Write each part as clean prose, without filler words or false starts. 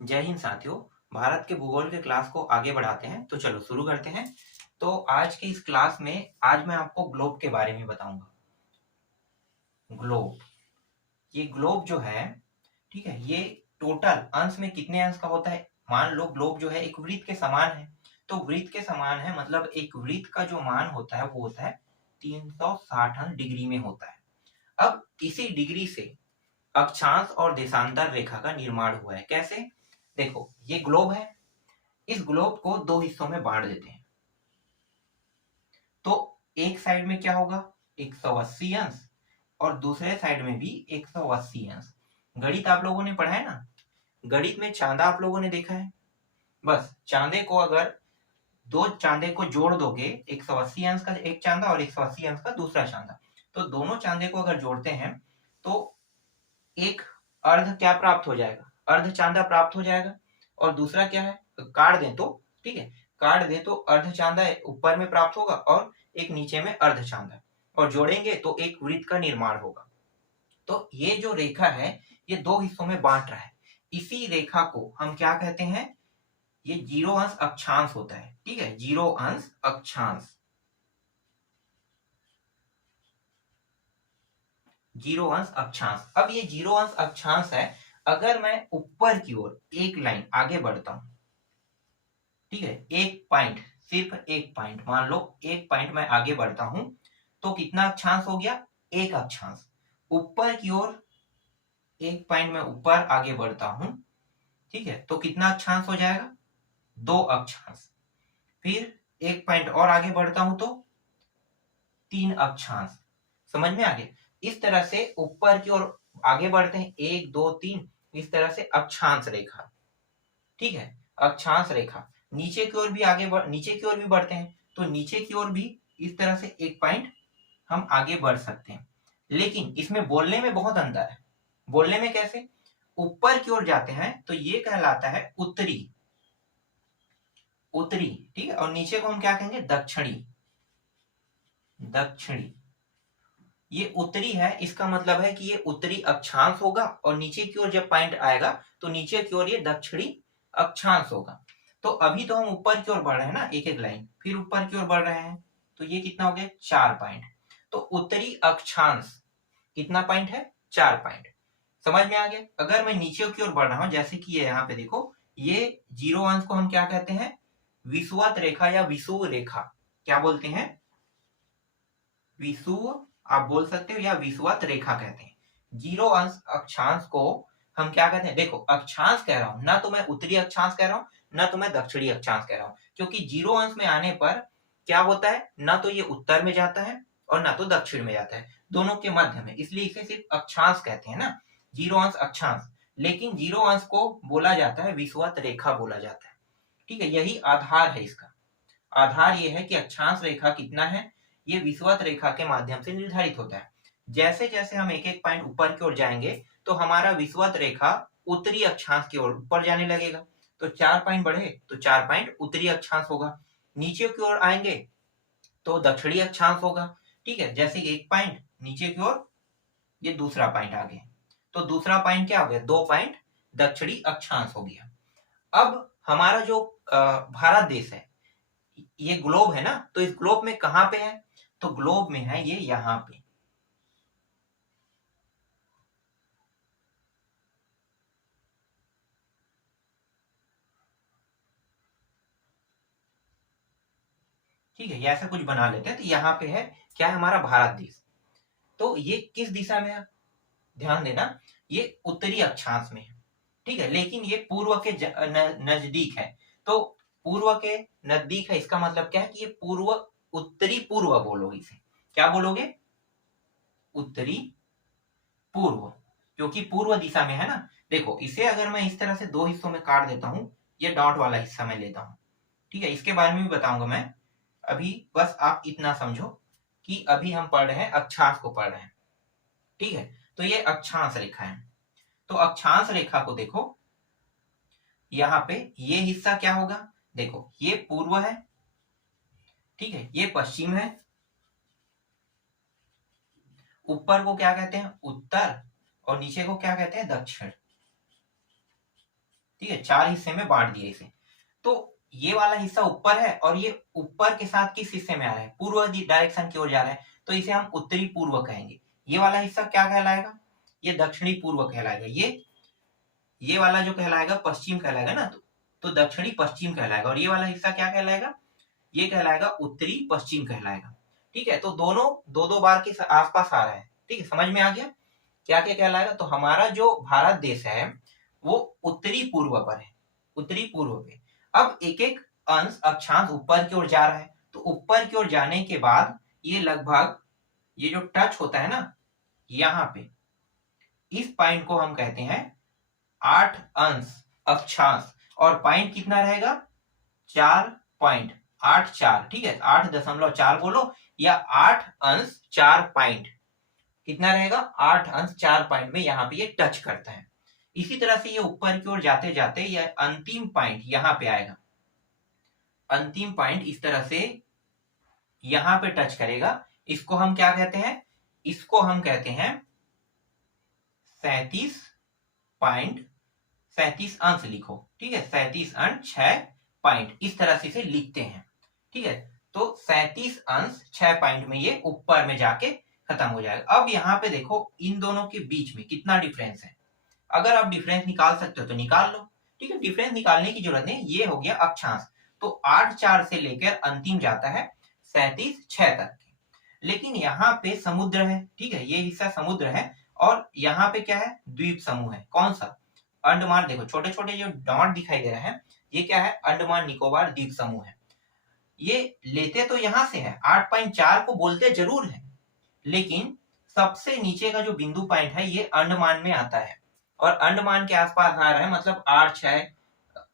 जय हिंद साथियों। भारत के भूगोल के क्लास को आगे बढ़ाते हैं, तो चलो शुरू करते हैं। तो आज की इस क्लास में आज मैं आपको ग्लोब के बारे में बताऊंगा। ग्लोब, ये ग्लोब जो है, ठीक है, ये टोटल अंश में कितने अंश का होता है। मान लो ग्लोब जो है एक वृत्त के समान है, तो वृत्त के समान है मतलब एक वृत्त का जो मान होता है वो होता है 360 अंश डिग्री में होता है। अब इसी डिग्री से अक्षांश और देशांतर रेखा का निर्माण हुआ है। कैसे? देखो, ये ग्लोब है, इस ग्लोब को दो हिस्सों में बांट देते हैं। तो एक साइड में क्या होगा, 180 अंश, और दूसरे साइड में भी 180 अंश। गणित आप लोगों ने पढ़ा है ना, गणित में चांदा आप लोगों ने देखा है। बस चांदे को अगर दो चांदे को जोड़ दोगे, 180 अंश का एक चांदा और 180 अंश का दूसरा चांदा, तो दोनों चांदे को अगर जोड़ते हैं तो एक अर्ध क्या प्राप्त हो जाएगा, अर्ध चांदा प्राप्त हो जाएगा। और दूसरा क्या है, काट दें तो, ठीक है, काट दें तो अर्ध चांदा ऊपर में प्राप्त होगा और एक नीचे में अर्ध चांदा, और जोड़ेंगे तो एक वृत्त का निर्माण होगा। तो ये जो रेखा है ये दो हिस्सों में बांट रहा है। इसी रेखा को हम क्या कहते हैं, ये जीरो अंश अक्षांश होता है। ठीक है, जीरो अंश अक्षांश, जीरो अंश अक्षांश। अब ये जीरो अंश अक्षांश है, अगर मैं ऊपर की ओर एक लाइन आगे बढ़ता हूं, ठीक है, एक पॉइंट, सिर्फ एक पॉइंट, मान लो एक पॉइंट मैं आगे बढ़ता हूं, तो कितना अक्षांश हो गया, एक अक्षांश। ऊपर की ओर एक पॉइंट में ऊपर आगे बढ़ता हूं, ठीक है, तो कितना अक्षांश हो जाएगा, दो अक्षांश। फिर एक पॉइंट और आगे बढ़ता हूं तो तीन अक्षांश। समझ में आ गया? इस तरह से ऊपर की ओर आगे बढ़ते हैं, एक दो तीन, इस तरह से अक्षांश रेखा, ठीक है, अक्षांश रेखा। नीचे की ओर भी नीचे की ओर भी बढ़ते हैं, तो नीचे की ओर भी इस तरह से एक पॉइंट हम आगे बढ़ सकते हैं। लेकिन इसमें बोलने में बहुत अंतर है। बोलने में कैसे? ऊपर की ओर जाते हैं तो ये कहलाता है उत्तरी, उत्तरी, ठीक है, और नीचे को हम क्या कहेंगे, दक्षिणी, दक्षिणी। ये उत्तरी है, इसका मतलब है कि ये उत्तरी अक्षांश होगा, और नीचे की ओर जब पॉइंट आएगा तो नीचे की ओर ये दक्षिणी अक्षांश होगा। तो अभी तो हम ऊपर की ओर बढ़ रहे हैं ना, एक एक लाइन, फिर ऊपर की ओर बढ़ रहे हैं, तो ये कितना हो गया, 4 पॉइंट। तो उत्तरी अक्षांश कितना पॉइंट है, 4 पॉइंट। समझ में आ गया? अगर मैं नीचे की ओर बढ़ रहा हूं, जैसे कि ये यहाँ पे देखो, ये जीरो अंश को हम क्या कहते हैं, विषुवत रेखा या विषुव रेखा, क्या बोलते हैं, विषुव आप बोल सकते हो, या विषुवत रेखा कहते हैं। जीरो अंश अक्षांश को हम क्या कहते हैं, देखो अक्षांश कह रहा हूं ना, तो मैं उत्तरी अक्षांश कह रहा हूं ना तो मैं दक्षिणी अक्षांश कह रहा हूं, क्योंकि जीरो अंश में आने पर क्या होता है, ना तो ये उत्तर में जाता है और ना तो दक्षिण में जाता है, दोनों के मध्य में, इसलिए इसे सिर्फ अक्षांश कहते हैं ना, जीरो अंश अक्षांश। लेकिन जीरो अंश को बोला जाता है विषुवत रेखा बोला जाता है। ठीक है, यही आधार है इसका। आधार ये है कि अक्षांश रेखा कितना है, ये विषुवत रेखा के माध्यम से निर्धारित होता है। जैसे जैसे हम एक एक पॉइंट ऊपर की ओर जाएंगे तो हमारा विषुवत रेखा उत्तरी अक्षांश की ओर ऊपर जाने लगेगा। तो 4 पॉइंट बढ़े तो 4 पॉइंट उत्तरी अक्षांश होगा, नीचे की ओर आएंगे तो दक्षिणी अक्षांश होगा। ठीक है, जैसे एक पॉइंट नीचे की ओर, ये दूसरा पॉइंट आ गया, तो दूसरा पॉइंट क्या हो गया, 2 पॉइंट दक्षिणी अक्षांश हो गया। अब हमारा जो भारत देश है, ये ग्लोब है ना, तो इस ग्लोब में कहां पे है, तो ग्लोब में है ये यहां पे। ठीक है, ये ऐसा कुछ बना लेते हैं, तो यहाँ पे है, क्या है, हमारा भारत देश। तो ये किस दिशा में है, ध्यान देना, ये उत्तरी अक्षांश में है। ठीक है, लेकिन ये पूर्व के नजदीक है। तो पूर्व के नजदीक है, इसका मतलब क्या है कि ये पूर्व, उत्तरी पूर्व बोलोगे इसे, क्या बोलोगे, उत्तरी पूर्व, क्योंकि पूर्व दिशा में है ना। देखो इसे अगर मैं इस तरह से दो हिस्सों में काट देता हूं, ये डॉट वाला हिस्सा मैं लेता हूं, ठीक है, इसके बारे में भी बताऊंगा मैं। अभी बस आप इतना समझो कि अभी हम पढ़ रहे हैं, अक्षांश को पढ़ रहे हैं। ठीक है, तो ये अक्षांश रेखा है। तो अक्षांश रेखा को देखो, यहाँ पे ये हिस्सा क्या होगा, देखो ये पूर्व है, ठीक है, ये पश्चिम है, ऊपर को क्या कहते हैं, उत्तर, और नीचे को क्या कहते हैं, दक्षिण। ठीक है, 4 हिस्से में बांट दिए इसे। तो ये वाला हिस्सा ऊपर है और ये ऊपर के साथ किस हिस्से में आ रहा है, पूर्व डायरेक्शन की ओर जा रहा है, तो इसे हम उत्तरी पूर्व कहेंगे। ये वाला हिस्सा क्या कहलाएगा, ये दक्षिणी पूर्व कहलाएगा। ये वाला जो कहलाएगा पश्चिम कहलाएगा ना, तो दक्षिणी पश्चिम कहलाएगा। और ये वाला हिस्सा क्या कहलाएगा, ये कहलाएगा उत्तरी पश्चिम कहलाएगा। ठीक है, तो दोनों दो दो बार के आसपास आ रहा है। ठीक है, समझ में आ गया क्या क्या कहलाएगा। तो हमारा जो भारत देश है वो उत्तरी पूर्व पर है, उत्तरी पूर्व पे। अब एक एक अंश अक्षांश ऊपर की ओर जा रहा है, तो ऊपर की ओर जाने के बाद ये लगभग ये जो टच होता है ना यहाँ पे, इस पॉइंट को हम कहते हैं 8 अंश अक्षांश। और पॉइंट कितना रहेगा, 4.84। ठीक है, 8.4 बोलो या 8 अंश 4 पॉइंट, कितना रहेगा 8 अंश 4 पॉइंट में यहाँ पे ये टच करता है। इसी तरह से ये ऊपर की ओर जाते जाते ये अंतिम पॉइंट यहाँ पे आएगा, अंतिम पॉइंट इस तरह से यहाँ पे टच करेगा। इसको हम क्या कहते हैं, इसको हम कहते हैं 37 अंश लिखो। ठीक है, 37 अंश 6 पॉइंट, इस तरह से इसे लिखते हैं। ठीक है, तो 37 अंश 6 पॉइंट में ये ऊपर में जाके खत्म हो जाएगा। अब यहाँ पे देखो इन दोनों के बीच में कितना डिफरेंस है। अगर आप डिफरेंस निकाल सकते हो तो निकाल लो। ठीक है, डिफरेंस निकालने की जरूरत नहीं, ये हो गया अक्षांश। तो 8.4 से लेकर अंतिम जाता है 37.6 तक के। लेकिन यहाँ पे समुद्र है, ठीक है, ये हिस्सा समुद्र है और यहाँ पे क्या है, द्वीप समूह है। कौन सा, अंडमान। देखो छोटे छोटे जो डॉट दिखाई दे रहे हैं ये क्या है, अंडमान निकोबार द्वीप समूह है। ये लेते तो यहाँ से है, 8.4 को बोलते जरूर है, लेकिन सबसे नीचे का जो बिंदु पॉइंट है ये अंडमान में आता है और अंडमान के आसपास आ रहा है, मतलब 8.6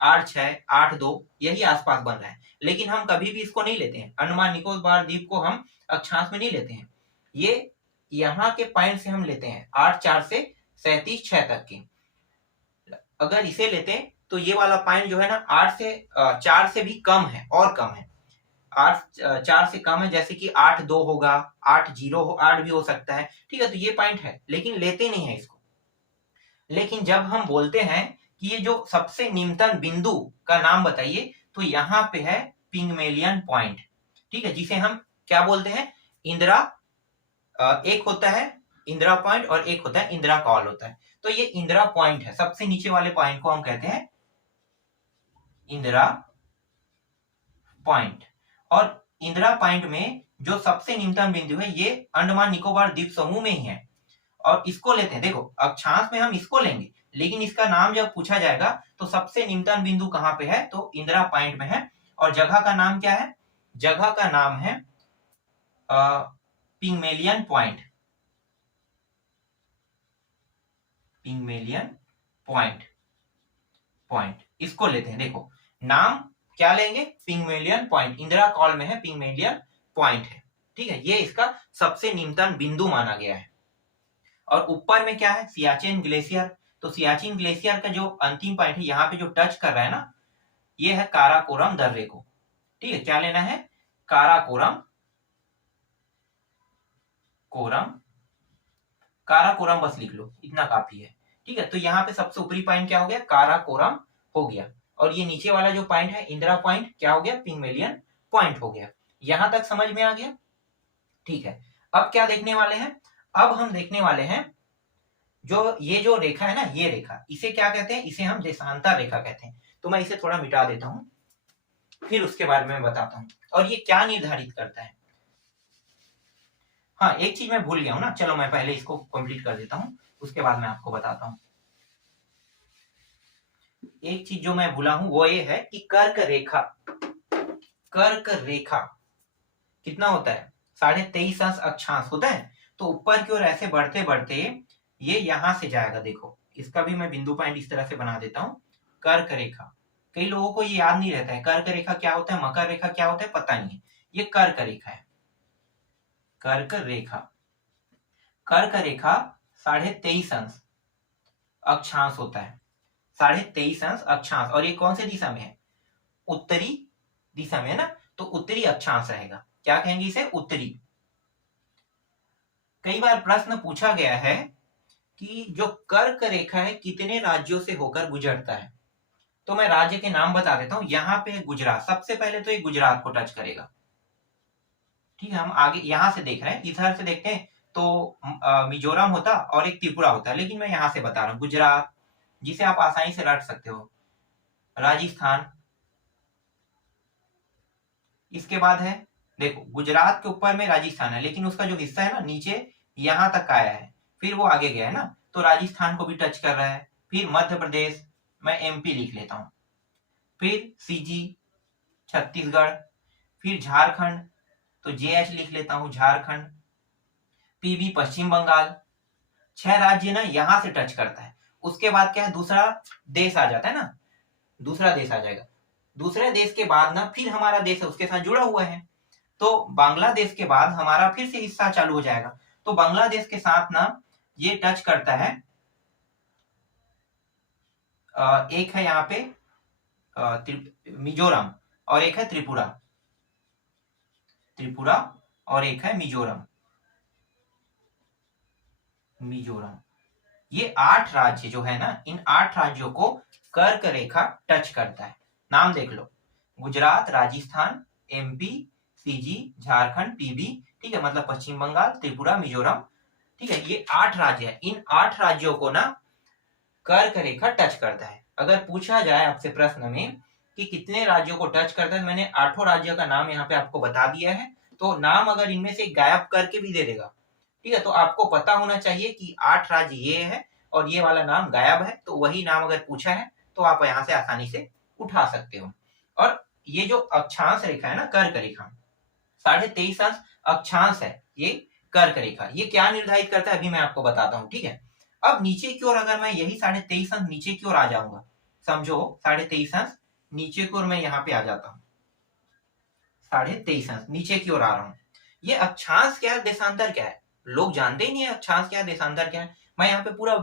8.2 यही आसपास बन रहा है। लेकिन हम कभी भी इसको नहीं लेते हैं, अंडमान निकोबार द्वीप को हम अक्षांश में नहीं लेते हैं, ये यहाँ के पॉइंट से हम लेते हैं 8.4 से 37.6 तक के। अगर इसे लेते तो ये वाला पॉइंट जो है ना 4 से भी कम है, और कम है, 8.4 से कम है, जैसे कि 8.2 होगा, 8 भी हो सकता है। ठीक है, तो ये पॉइंट है, लेकिन लेते नहीं है इसको। लेकिन जब हम बोलते हैं कि ये जो सबसे निम्नतम बिंदु का नाम बताइए, तो यहाँ पे है पिग्मेलियन पॉइंट। ठीक है, जिसे हम क्या बोलते हैं, इंदिरा, एक होता है इंदिरा पॉइंट और एक होता है इंदिरा कॉल होता है। तो ये इंदिरा पॉइंट है, सबसे नीचे वाले पॉइंट को हम कहते हैं इंदिरा पॉइंट। और इंदिरा पॉइंट में जो सबसे निम्नतम बिंदु है ये अंडमान निकोबार द्वीप समूह में ही है और इसको लेते हैं। देखो अक्षांश में हम इसको लेंगे, लेकिन इसका नाम जब पूछा जाएगा तो सबसे निम्नतम बिंदु कहाँ पे है, तो इंदिरा पॉइंट में है। और जगह का नाम क्या है, जगह का नाम है पिग्मेलियन पॉइंट, पिग्मेलियन पॉइंट इसको लेते हैं। देखो नाम क्या लेंगे, पिग्मेलियन पॉइंट, इंदिरा कॉल में है, पिग्मेलियन पॉइंट है। ठीक है, ये इसका सबसे निम्नतम बिंदु माना गया है। और ऊपर में क्या है, सियाचिन ग्लेशियर। तो सियाचिन ग्लेशियर का जो अंतिम पॉइंट है यहाँ पे जो टच कर रहा है ना, ये है काराकोरम दर्रे को। ठीक है, क्या लेना है, काराकोरम बस लिख लो, इतना काफी है। ठीक है, तो यहाँ पे सबसे ऊपरी पॉइंट क्या हो गया, काराकोरम हो गया। और ये नीचे वाला जो पॉइंट है इंदिरा पॉइंट क्या हो गया, पिग्मेलियन पॉइंट हो गया। यहां तक समझ में आ गया। ठीक है, अब क्या देखने वाले हैं, अब हम देखने वाले हैं जो ये जो रेखा है ना, ये रेखा, इसे क्या कहते हैं, इसे हम देशांतर रेखा कहते हैं। तो मैं इसे थोड़ा मिटा देता हूं, फिर उसके बारे में बताता हूं और ये क्या निर्धारित करता है। हाँ, एक चीज मैं भूल गया हूं ना, चलो मैं पहले इसको कंप्लीट कर देता हूं, उसके बाद मैं आपको बताता हूं। एक चीज जो मैं भूला हूं वो ये है कि कर्क रेखा कितना होता है, 23.5 अंश अक्षांश होता है। तो ऊपर की ओर ऐसे बढ़ते बढ़ते ये यहां से जाएगा। देखो इसका भी मैं बिंदु पॉइंट इस तरह से बना देता हूं, कर्क रेखा। कई लोगों को ये याद नहीं रहता है, कर्क रेखा क्या होता है, मकर रेखा क्या होता है, पता नहीं है। ये कर्क रेखा है, कर्क रेखा 23.5 अंश अक्षांश होता है, 23.5 अंश अक्षांश। और ये कौन से दिशा में है, उत्तरी दिशा में है ना, तो उत्तरी अक्षांश रहेगा। क्या कहेंगे इसे, उत्तरी। कई बार प्रश्न पूछा गया है कि जो कर्क रेखा है कितने राज्यों से होकर गुजरता है। तो मैं राज्य के नाम बता देता हूँ। यहाँ पे गुजरात, सबसे पहले तो ये गुजरात को टच करेगा। ठीक है, हम आगे यहाँ से देख रहे हैं, इधर से देखते हैं तो मिजोरम होता और एक त्रिपुरा होता है, लेकिन मैं यहाँ से बता रहा हूँ गुजरात, जिसे आप आसानी से रट सकते हो। राजस्थान, इसके बाद है, देखो गुजरात के ऊपर में राजस्थान है, लेकिन उसका जो हिस्सा है ना नीचे यहाँ तक आया है, फिर वो आगे गया है ना, तो राजस्थान को भी टच कर रहा है। फिर मध्य प्रदेश, मैं एमपी लिख लेता हूँ। फिर सीजी छत्तीसगढ़, फिर झारखंड, तो जेएच लिख लेता हूँ झारखंड। पीबी पश्चिम बंगाल। 6 राज्य ना यहाँ से टच करता है। उसके बाद क्या है, दूसरा देश आ जाता है ना, दूसरा देश आ जाएगा। दूसरे देश के बाद ना फिर हमारा देश है उसके साथ जुड़ा हुआ है, तो बांग्लादेश के बाद हमारा फिर से हिस्सा चालू हो जाएगा। तो बांग्लादेश के साथ ना ये टच करता है, एक है यहाँ पे मिजोरम, और एक है त्रिपुरा, त्रिपुरा और एक है मिजोरम, मिजोरम। ये 8 राज्य जो है ना, इन 8 राज्यों को कर्क रेखा टच करता है। नाम देख लो, Gujarat, Rajasthan, MP, CG, Jharkhand, PB, ठीक है, मतलब पश्चिम बंगाल, त्रिपुरा, मिजोरम। ठीक है, ये 8 राज्य है। इन 8 राज्यों को ना कर्क रेखा टच करता है। अगर पूछा जाए आपसे प्रश्न में कि कितने राज्यों को टच करता है, मैंने 8 राज्यों का नाम यहाँ पे आपको बता दिया है। तो नाम अगर इनमें से गायब करके भी दे देगा, ठीक है, तो आपको पता होना चाहिए कि 8 राज्य ये है और ये वाला नाम गायब है, तो वही नाम अगर पूछा है तो आप यहाँ से आसानी से उठा सकते हो। और ये जो अक्षांश रेखा है ना, कर्क रेखा, 23.5 अंश अक्षांश है ये कर्क रेखा। ये क्या निर्धारित करता है अभी मैं आपको बताता हूँ, ठीक है। अब नीचे की ओर अगर मैं यही 23.5 अंश नीचे की ओर आ जाऊंगा, समझो 23.5 अंश नीचे की ओर मैं यहाँ पे आ जाता हूँ, 23.5 अंश नीचे की ओर आ रहा हूँ। ये अक्षांश क्या है, देशांतर क्या है, लोग जानते ही नहीं है अक्षांश क्या है, देशांतर क्या है। मैं यहाँ पे पूरा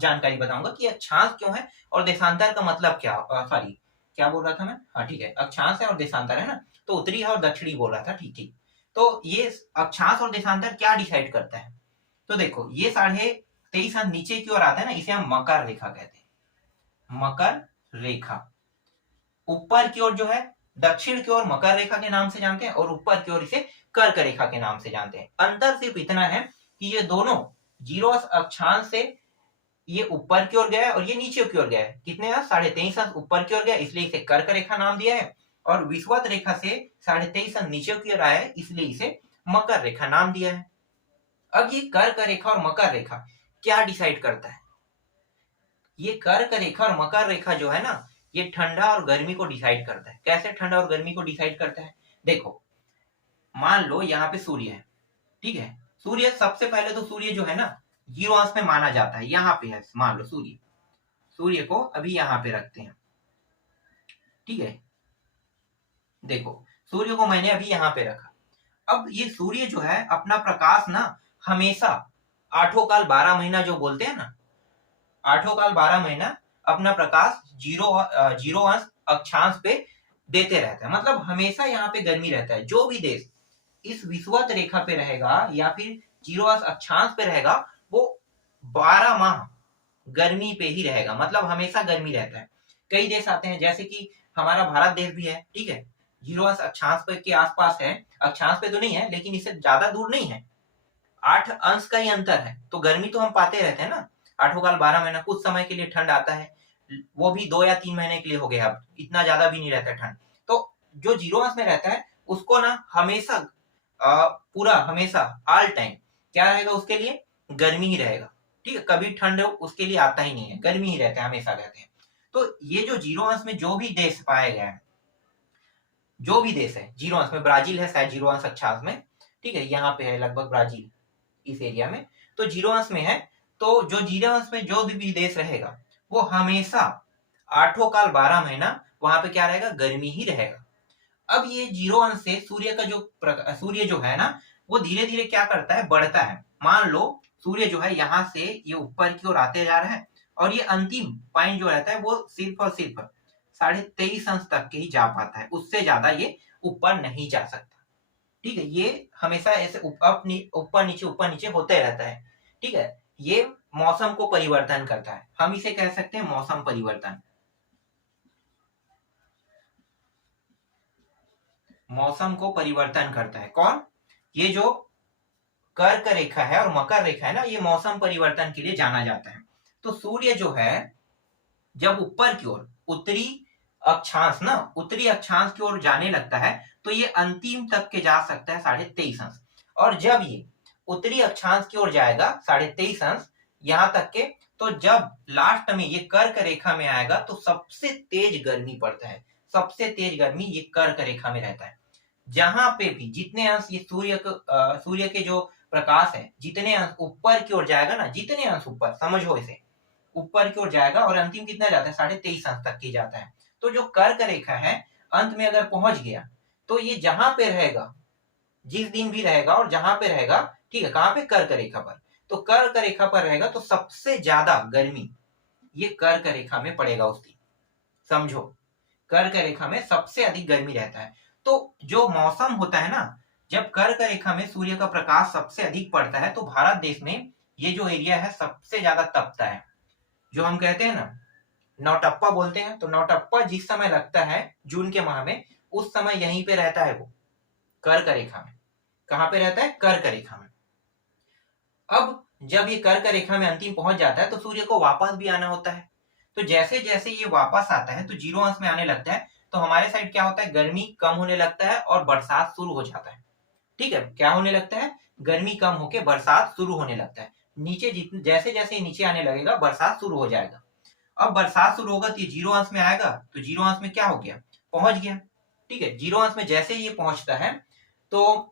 जानकारी बताऊंगा कि अक्षांश क्यों है और देशांतर का मतलब क्या, सॉरी क्या बोल रहा था मैं, हाँ ठीक है, अक्षांश है और देशांतर है ना, तो उत्तरी है और दक्षिणी बोल रहा था, ठीक ठीक। तो ये अक्षांश और देशांतर क्या डिसाइड करता है, तो देखो ये 23.5 अंश नीचे की ओर आता है ना, इसे हम मकर रेखा कहते हैं, मकर रेखा। ऊपर की ओर जो है, दक्षिण की ओर मकर रेखा के नाम से जानते हैं और ऊपर की ओर इसे कर्क रेखा के नाम से जानते हैं। अंतर सिर्फ इतना है कि ये दोनों जीरो अक्षांश से ये ऊपर की ओर गया है और ये नीचे की ओर गया है। कितने अंश, 23.5 अंश ऊपर की ओर गया, इसलिए इसे कर्क रेखा नाम दिया है, और विषुवत रेखा से 23.5 अंश नीचे की ओर आया है, इसलिए इसे मकर रेखा नाम दिया है। अब ये कर्क रेखा और मकर रेखा क्या डिसाइड करता है, ये कर्क रेखा और मकर रेखा जो है ना, ये ठंडा और गर्मी को डिसाइड करता है। कैसे ठंडा और गर्मी को डिसाइड करता है, देखो मान लो यहाँ पे सूर्य है, ठीक है, सूर्य सबसे पहले तो सूर्य जो है ना 0 अंश में माना जाता है, यहाँ पे है, मान लो सूर्य, सूर्य को अभी यहाँ पे रखते हैं, ठीक है, देखो सूर्य को मैंने अभी यहाँ पे रखा। अब ये सूर्य जो है अपना प्रकाश ना हमेशा 8 काल 12 महीना जो बोलते हैं ना, 8 काल 12 महीना अपना प्रकाश जीरो अंश अक्षांश पे देते रहता है, मतलब हमेशा यहाँ पे गर्मी रहता है। जो भी देश इस विषुवत रेखा पे रहेगा या फिर जीरो अंश अक्षांश पे रहेगा, वो 12 माह गर्मी पे ही रहेगा, मतलब हमेशा गर्मी रहता है। कई देश आते हैं, जैसे कि हमारा भारत देश भी है, ठीक है, जीरो अंश अक्षांश पे के आसपास है, अक्षांश पे तो नहीं है लेकिन इससे ज्यादा दूर नहीं है, 8 अंश का ही अंतर है, तो गर्मी तो हम पाते रहते हैं ना। 8 काल 12 महीना, कुछ समय के लिए ठंड आता है, वो भी 2 या 3 महीने के लिए हो गया, अब इतना ज्यादा भी नहीं रहता है ठंड। तो जो जीरो अंश में रहता है उसको ना हमेशा पूरा हमेशा ऑल टाइम क्या रहेगा, उसके लिए गर्मी ही रहेगा, ठीक है, कभी ठंड उसके लिए आता ही नहीं है, गर्मी ही रहता है, हमेशा रहते हैं। तो ये जो जीरो अंश में जो भी देश पाए गए हैं, जो भी देश है जीरो अंश में, ब्राजील है शायद जीरो अंश अक्षांश में, ठीक है, यहाँ पे है लगभग ब्राजील इस एरिया में, तो जीरो अंश में है। तो जो जीरो अंश में जो भी देश रहेगा वो हमेशा 8 काल 12 महीना वहां पे क्या रहेगा, गर्मी ही रहेगा। अब ये जीरो अंश से सूर्य का जो सूर्य जो है ना, वो धीरे धीरे क्या करता है, बढ़ता है। मान लो सूर्य जो है यहाँ से ये ऊपर की ओर आते जा रहा है, और ये अंतिम पॉइंट जो रहता है वो सिर्फ और सिर्फ 23.5 अंश तक के ही जा पाता है, उससे ज्यादा ये ऊपर नहीं जा सकता, ठीक है। ये हमेशा ऐसे ऊपर नीचे होते रहता है, ठीक है। ये मौसम को परिवर्तन करता है, हम इसे कह सकते हैं मौसम परिवर्तन। मौसम को परिवर्तन करता है। कौन? ये जो कर्क रेखा है और मकर रेखा है ना, ये मौसम परिवर्तन के लिए जाना जाता है। तो सूर्य जो है जब ऊपर की ओर उत्तरी अक्षांश की ओर जाने लगता है तो ये अंतिम तक के जा सकता है 23.5 अंश। और जब ये उत्तरी अक्षांश की ओर जाएगा 23.5 अंश यहां तक के, तो जब लास्ट में ये कर्क रेखा में आएगा तो सबसे तेज गर्मी पड़ता है। सबसे तेज गर्मी ये कर्क रेखा में रहता है। जहां पे भी जितने अंश ये सूर्य के जो प्रकाश है जितने अंश ऊपर की ओर जाएगा ना, जितने अंश ऊपर, समझो इसे, ऊपर की ओर जाएगा और अंतिम कितना जाता है 23.5 अंश तक की जाता है। तो जो कर्क रेखा है अंत में अगर पहुंच गया तो ये जहां पे रहेगा, जिस दिन भी रहेगा और जहां पे रहेगा, ठीक है, कहां पे? कर्क रेखा पर। तो कर्क रेखा पर रहेगा तो सबसे ज्यादा गर्मी ये कर्क रेखा में पड़ेगा उस दिन। समझो, कर्क रेखा में सबसे अधिक गर्मी रहता है। तो जो मौसम होता है ना, जब कर्क रेखा में सूर्य का प्रकाश सबसे अधिक पड़ता है तो भारत देश में ये जो एरिया है सबसे ज्यादा तपता है। जो हम कहते हैं ना नौटप्पा बोलते हैं, तो नौटप्पा जिस समय लगता है जून के माह में, उस समय यहीं पे रहता है वो, कर्क रेखा में। कहां पे रहता है? कर्क रेखा में। अब जब ये कर्क रेखा में अंतिम पहुंच जाता है तो सूर्य को वापस भी आना होता है। तो जैसे जैसे ये वापस आता है तो 0 अंश में आने लगता है, तो हमारे साइड क्या होता है? गर्मी कम होने लगता है और बरसात शुरू हो जाता है। ठीक है, क्या होने लगता है? गर्मी कम होके बरसात शुरू होने लगता है। नीचे जैसे जैसे नीचे आने लगेगा बरसात शुरू हो जाएगा। अब बरसात शुरू होगा तो ये 0 अंश में आएगा, तो 0 अंश में क्या हो गया? पहुंच गया। ठीक है, 0 अंश में जैसे ये पहुंचता है तो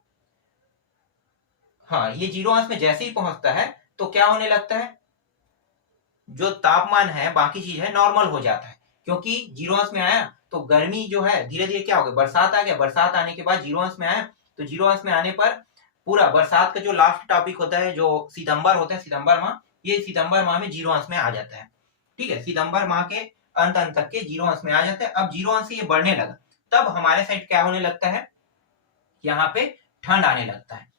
हाँ, ये 0 अंश में जैसे ही पहुंचता है तो क्या होने लगता है? जो तापमान है बाकी चीज है नॉर्मल हो जाता है, क्योंकि 0 अंश में आया तो गर्मी जो है धीरे धीरे क्या हो गया? बरसात आ गया। बरसात आने के बाद 0 अंश में आया, तो 0 अंश में आने पर पूरा बरसात का जो लास्ट टॉपिक होता है जो सितंबर होता है, सितंबर माह, ये सितंबर माह में 0 अंश में आ जाता है। ठीक है, सितंबर माह के अंत अंत तक के 0 अंश में आ जाता है। अब 0 अंश से ये बढ़ने लगा, तब हमारे साइड क्या होने लगता है? यहाँ पे ठंड आने लगता है।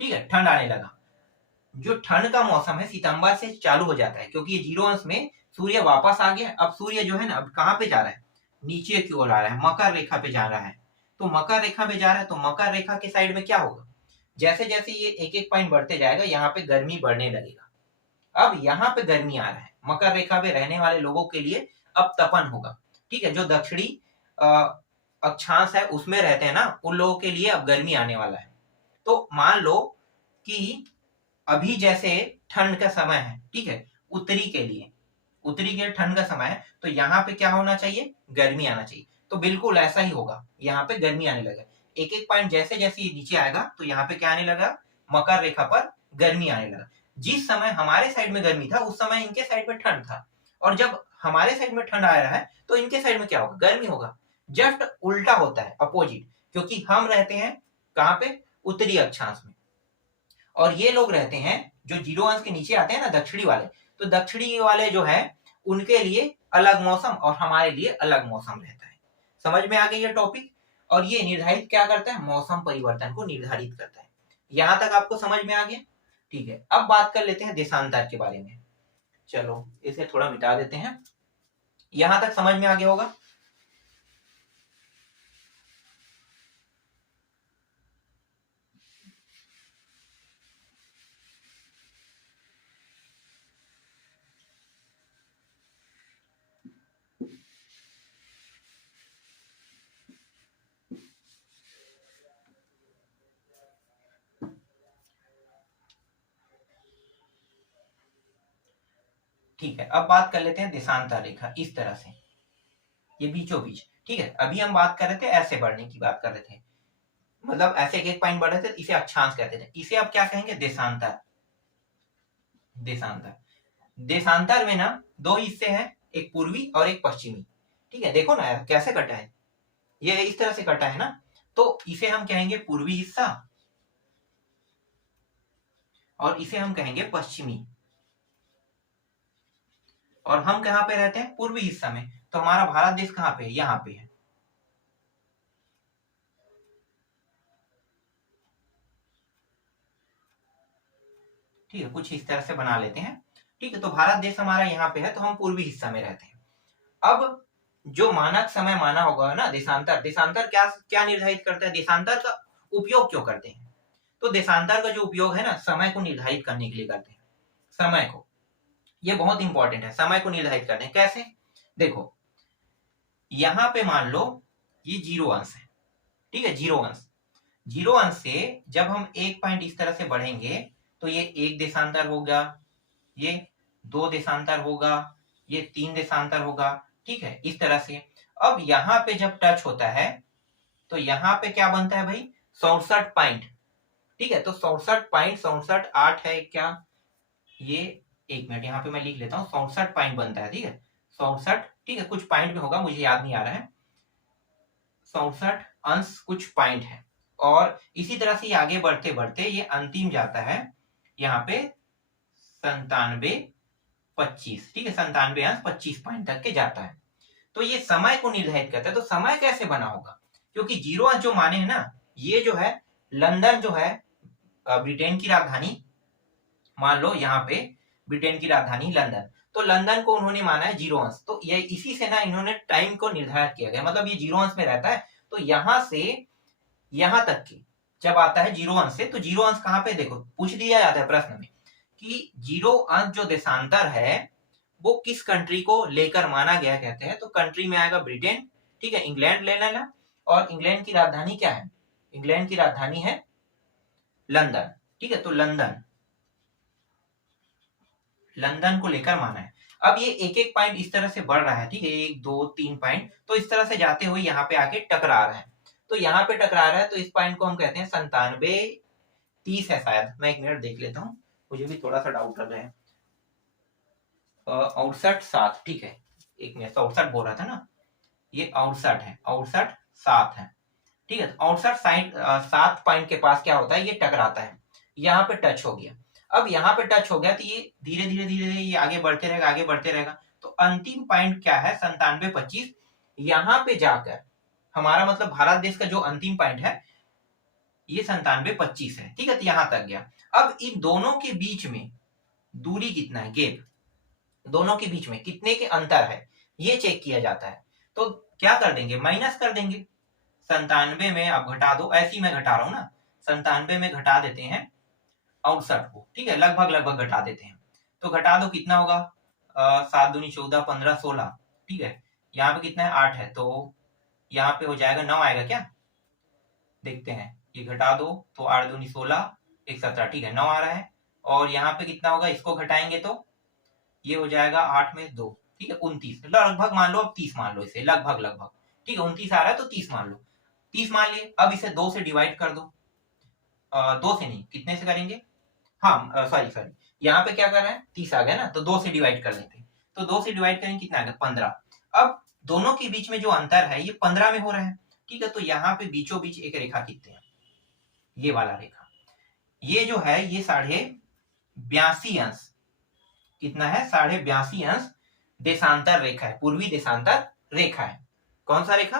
ठीक है, ठंड आने लगा। जो ठंड का मौसम है सितंबर से चालू हो जाता है, क्योंकि ये 0 अंश में सूर्य वापस आ गया। अब सूर्य जो है ना, अब कहाँ पे जा रहा है? नीचे की ओर आ रहा है, मकर रेखा पे जा रहा है। तो मकर रेखा पे जा रहा है तो मकर रेखा के साइड में क्या होगा? जैसे जैसे ये एक एक पॉइंट बढ़ते जाएगा यहाँ पे गर्मी बढ़ने लगेगा। अब यहाँ पे गर्मी आ रहा है, मकर रेखा पे रहने वाले लोगों के लिए अब तपन होगा। ठीक है, जो दक्षिणी अक्षांश है उसमें रहते हैं ना, उन लोगों के लिए अब गर्मी आने वाला है। तो मान लो कि अभी जैसे ठंड का समय है, ठीक है, उत्तरी के लिए, उत्तरी के ठंड का समय है, तो यहाँ पे क्या होना चाहिए? गर्मी आना चाहिए। तो बिल्कुल ऐसा ही होगा, यहाँ पे गर्मी आने लगा। एक एक पॉइंट जैसे जैसे ये नीचे आएगा तो यहाँ पे क्या आने लगा? मकर रेखा पर गर्मी आने लगा। जिस समय हमारे साइड में गर्मी था उस समय इनके साइड में ठंड था, और जब हमारे साइड में ठंड आ रहा है तो इनके साइड में क्या होगा? गर्मी होगा। जस्ट उल्टा होता है, अपोजिट, क्योंकि हम रहते हैं कहाँ पे? उत्तरी अक्षांश में, और ये लोग रहते हैं जो 0 अंश के नीचे आते हैं ना, दक्षिणी वाले। तो दक्षिणी वाले जो है उनके लिए अलग मौसम और हमारे लिए अलग मौसम रहता है। समझ में आ गई ये टॉपिक? और ये निर्धारित क्या करता है? मौसम परिवर्तन को निर्धारित करता है। यहां तक आपको समझ में आ गया? ठीक है, अब बात कर लेते हैं देशांतर के बारे में। चलो इसे थोड़ा मिटा देते हैं। यहां तक समझ में आ गया होगा? ठीक है, अब बात कर लेते हैं देशांतर रेखा इस तरह से, ये बीचों बीच। ठीक है, अभी हम बात कर रहे थे ऐसे बढ़ने की बात कर रहे थे, मतलब ऐसे एक एक पॉइंट बढ़ रहे थे, इसे अक्षांश कहते थे। इसे अब क्या कहेंगे? देशांतर। देशांतर, देशांतर में ना दो हिस्से हैं, एक पूर्वी और एक पश्चिमी। ठीक है, देखो ना कैसे कटा है, ये इस तरह से कटा है ना, तो इसे हम कहेंगे पूर्वी हिस्सा और इसे हम कहेंगे पश्चिमी। और हम कहाँ पे रहते हैं? पूर्वी हिस्सा में। तो हमारा भारत देश कहाँ पे है? यहाँ पे है। ठीक है, कुछ इस तरह से बना लेते हैं। ठीक है, तो भारत देश हमारा यहाँ पे है तो हम पूर्वी हिस्सा में रहते हैं। अब जो मानक समय माना होगा ना, देशांतर, देशांतर क्या क्या निर्धारित करता है, देशांतर का उपयोग क्यों करते हैं? तो देशांतर का जो उपयोग है ना, समय को निर्धारित करने के लिए करते हैं, समय को। ये बहुत इंपॉर्टेंट है, समय को निर्धारित करते हैं। कैसे? देखो, यहां पे मान लो ये 0 अंश है, ठीक है, 0 अंश। 0 अंश से जब हम एक पॉइंट इस तरह से बढ़ेंगे तो ये 1 देशांतर होगा, ये 2 देशांतर होगा, ये 3 देशांतर होगा, ठीक है, इस तरह से। अब यहाँ पे जब टच होता है तो यहाँ पे क्या बनता है भाई, 67 पॉइंट, ठीक है। तो 67 पॉइंट, 67 8 है क्या, ये 1 मिनट यहाँ पे मैं लिख लेता हूँ, 67 पॉइंट बनता है, ठीक है, 67, ठीक है, कुछ पॉइंट में होगा, मुझे याद नहीं आ रहा है, 67 अंश कुछ पॉइंट है। और इसी तरह से आगे बढ़ते बढ़ते ये अंतिम जाता है यहाँ पे 97 25, ठीक है, 97 अंश 25 पॉइंट तक के जाता है। तो ये समय को निर्धारित करता है। तो समय कैसे बना होगा, क्योंकि 0 अंश जो माने है ना, ये जो है लंदन जो है ब्रिटेन की राजधानी, मान लो यहाँ पे ब्रिटेन की राजधानी लंदन, तो लंदन को उन्होंने माना है 0 अंश। तो ये इसी से ना इन्होंने टाइम को निर्धारित किया गया, मतलब ये 0 अंश में रहता है, तो यहां से यहां तक की जब आता है 0 अंश से, तो 0 अंश कहाँ पे, देखो पूछ दिया जाता है प्रश्न में कि 0 अंश जो देशांतर है वो किस कंट्री को लेकर माना गया, कहते हैं तो कंट्री में आएगा ब्रिटेन, ठीक है, इंग्लैंड ले लेना। और इंग्लैंड की राजधानी क्या है, इंग्लैंड की राजधानी है लंदन, ठीक है। तो लंदन, लंदन को लेकर माना है। अब ये एक एक पॉइंट इस तरह से बढ़ रहा है, ठीक है, 1 2 3 पॉइंट, तो इस तरह से जाते हुए यहाँ पे आके टकरा रहा है। तो यहाँ पे टकरा रहा है, तो इस पॉइंट को हम कहते हैं 97 30 है शायद, मैं 1 मिनट देख लेता हूँ, मुझे भी थोड़ा सा डाउट लग रहा है। 68 7, ठीक है, 1 मिनट, 67 बोल रहा था ना, ये 68 है, 68 7 है, ठीक है। 68 7 पॉइंट के पास क्या होता है, ये टकराता है, यहाँ पे टच हो गया। अब यहाँ पे टच हो गया तो ये धीरे धीरे धीरे धीरे ये आगे बढ़ते रहेगा, आगे बढ़ते रहेगा। तो अंतिम पॉइंट क्या है, 97 25, यहाँ पे जाकर हमारा मतलब भारत देश का जो अंतिम पॉइंट है ये 97 25 है, ठीक है, तो यहाँ तक गया। अब इन दोनों के बीच में दूरी कितना है, गेप, दोनों के बीच में कितने के अंतर है ये चेक किया जाता है। तो क्या कर देंगे, माइनस कर देंगे, 97 में आप घटा दो, ऐसी मैं घटा रहा हूं ना, 97 में घटा देते हैं 68 को, ठीक है, लगभग लगभग घटा देते हैं। तो घटा दो, कितना होगा, 7 दूनी 14 15 16, ठीक है, यहाँ पे कितना है 8 है, तो यहाँ पे हो जाएगा 9 आएगा क्या, देखते हैं, ये घटा दो तो 8 दूनी 16 1 17, ठीक है, 9 आ रहा है। और यहाँ पे कितना होगा, इसको घटाएंगे तो ये हो जाएगा 8 में 2, ठीक है, 29, लगभग मान लो, अब 30 मान लो इसे, लगभग लगभग, ठीक है, 29 आ रहा है तो 30 मान लो, 30 मान लिए। अब इसे 2 से डिवाइड कर दो, 2 से नहीं, कितने से करेंगे, हाँ सॉरी सॉरी, यहाँ पे क्या कर रहे हैं, 30 आ गया ना, तो 2 से डिवाइड कर लेते हैं, तो 2 से डिवाइड करेंगे कितना आ गया, 15। अब दोनों के बीच में जो अंतर है ये 15 में हो रहा है, ठीक है। तो यहाँ पे बीचों बीच एक रेखा खींचते हैं, ये वाला रेखा, ये जो है ये 82.5 अंश, कितना है, 82.5 अंश देशांतर रेखा है, पूर्वी देशांतर रेखा है। कौन सा रेखा,